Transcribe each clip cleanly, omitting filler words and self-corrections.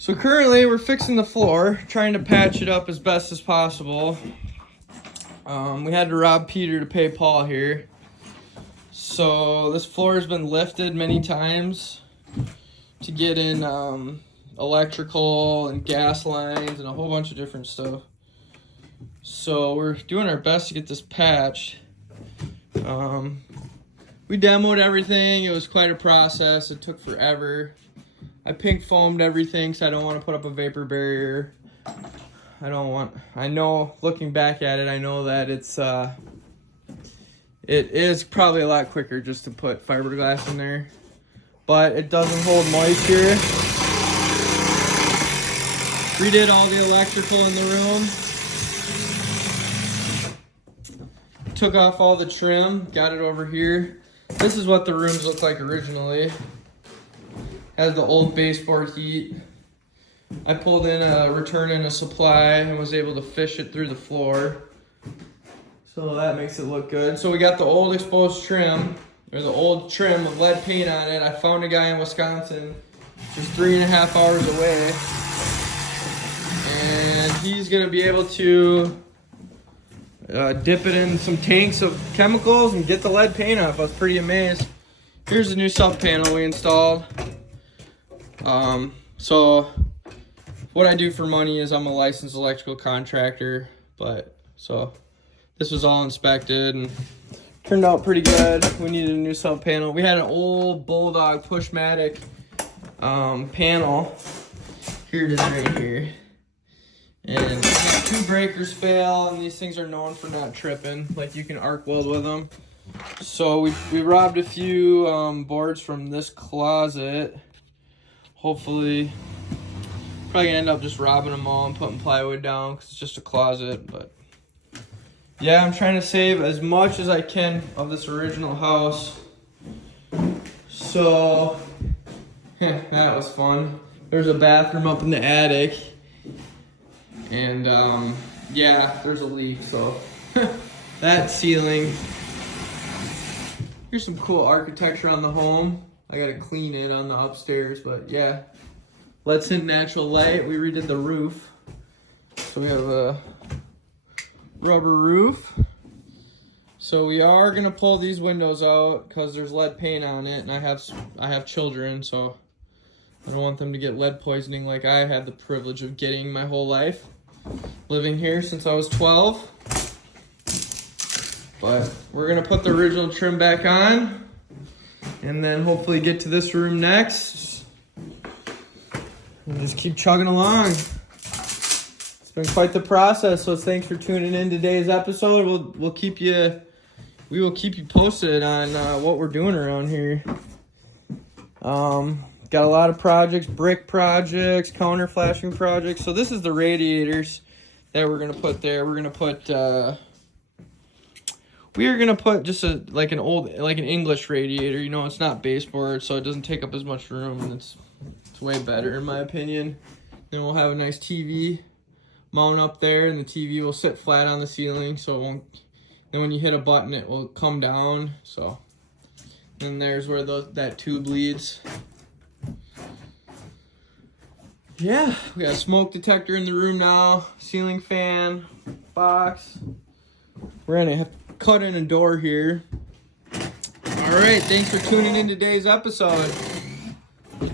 So currently we're fixing the floor, trying to patch it up as best as possible. We had to rob Peter to pay Paul here. So this floor has been lifted many times to get in electrical and gas lines and a whole bunch of different stuff. So we're doing our best to get this patched. We demoed everything. It was quite a process. It took forever. I pink foamed everything because I don't want to put up a vapor barrier. I know, looking back at it, I know that it is probably a lot quicker just to put fiberglass in there. But it doesn't hold moisture. Redid all the electrical in the room. Took off all the trim, got it over here. This is what the rooms look like originally. Has the old baseboard heat. I pulled in a return in a supply and was able to fish it through the floor. So that makes it look good. So we got the old exposed trim, or the old trim with lead paint on it. I found a guy in Wisconsin just 3.5 hours away. And he's gonna be able to dip it in some tanks of chemicals and get the lead paint off. I was pretty amazed. Here's the new sub panel we installed. So what I do for money is I'm a licensed electrical contractor, so this was all inspected and turned out pretty good. We needed a new sub panel. We had an old Bulldog Pushmatic panel. Here it is right here. And two breakers fail, and these things are known for not tripping. Like, you can arc weld with them. So we robbed a few boards from this closet. Hopefully, probably gonna end up just robbing them all and putting plywood down because it's just a closet. But yeah, I'm trying to save as much as I can of this original house. So that was fun. There's a bathroom up in the attic. And yeah, there's a leak, so that ceiling. Here's some cool architecture on the home. I gotta clean it on the upstairs, but yeah. Let's hit natural light. We redid the roof. So we have a rubber roof. So we are gonna pull these windows out because there's lead paint on it, and I have children, so I don't want them to get lead poisoning like I had the privilege of getting my whole life, living here since I was 12. But we're gonna put the original trim back on and then hopefully get to this room next and just keep chugging along. It's been quite the process, so thanks for tuning in today's episode. We will keep you posted on what we're doing around here. Got a lot of projects, brick projects, counter flashing projects. So this is the radiators that we're gonna put there. We're gonna put just like an English radiator. You know, it's not baseboard, so it doesn't take up as much room, and it's way better in my opinion. Then we'll have a nice TV mount up there, and the TV will sit flat on the ceiling, so it won't. Then when you hit a button, it will come down. So then there's where that tube leads. Yeah, we got a smoke detector in the room now, ceiling fan, box. We're gonna have to cut in a door here. All right, thanks for tuning in today's episode.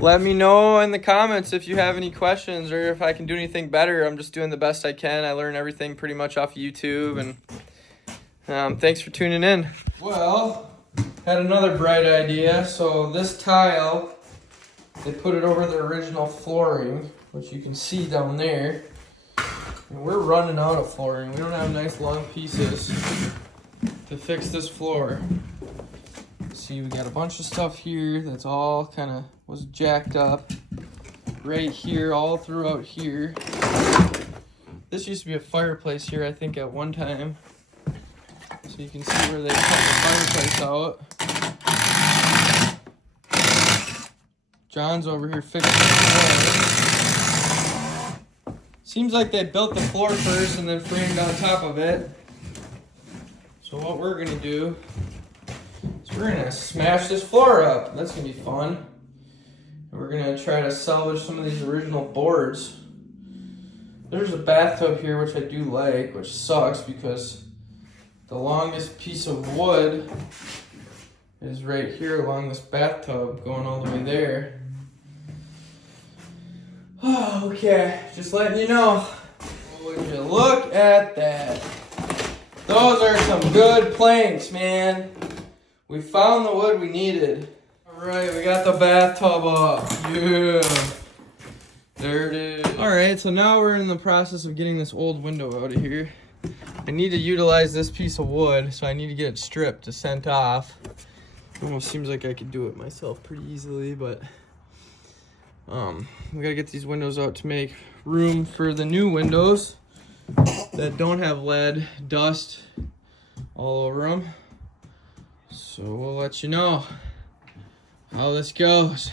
Let me know in the comments if you have any questions or if I can do anything better. I'm just doing the best I can. I learn everything pretty much off of YouTube, and thanks for tuning in. Well, had another bright idea. So this tile, they put it over the original flooring, which you can see down there. And we're running out of flooring. We don't have nice long pieces to fix this floor. See, we got a bunch of stuff here that's all kind of was jacked up. Right here, all throughout here. This used to be a fireplace here, I think, at one time. So you can see where they cut the fireplace out. John's over here fixing the floor. Seems like they built the floor first and then framed on top of it. So what we're gonna do is we're gonna smash this floor up. That's gonna be fun. And We're gonna try to salvage some of these original boards. There's a bathtub here, which I do like, which sucks because the longest piece of wood is right here along this bathtub, going all the way there. Oh, okay, just letting you know. Would you look at that? Those are some good planks, man. We found the wood we needed. All right, we got the bathtub up. Yeah. There it is. All right, so now we're in the process of getting this old window out of here. I need to utilize this piece of wood, so I need to get it stripped to sent off. It almost seems like I could do it myself pretty easily, but we gotta get these windows out to make room for the new windows that don't have lead dust all over them. So we'll let you know how this goes.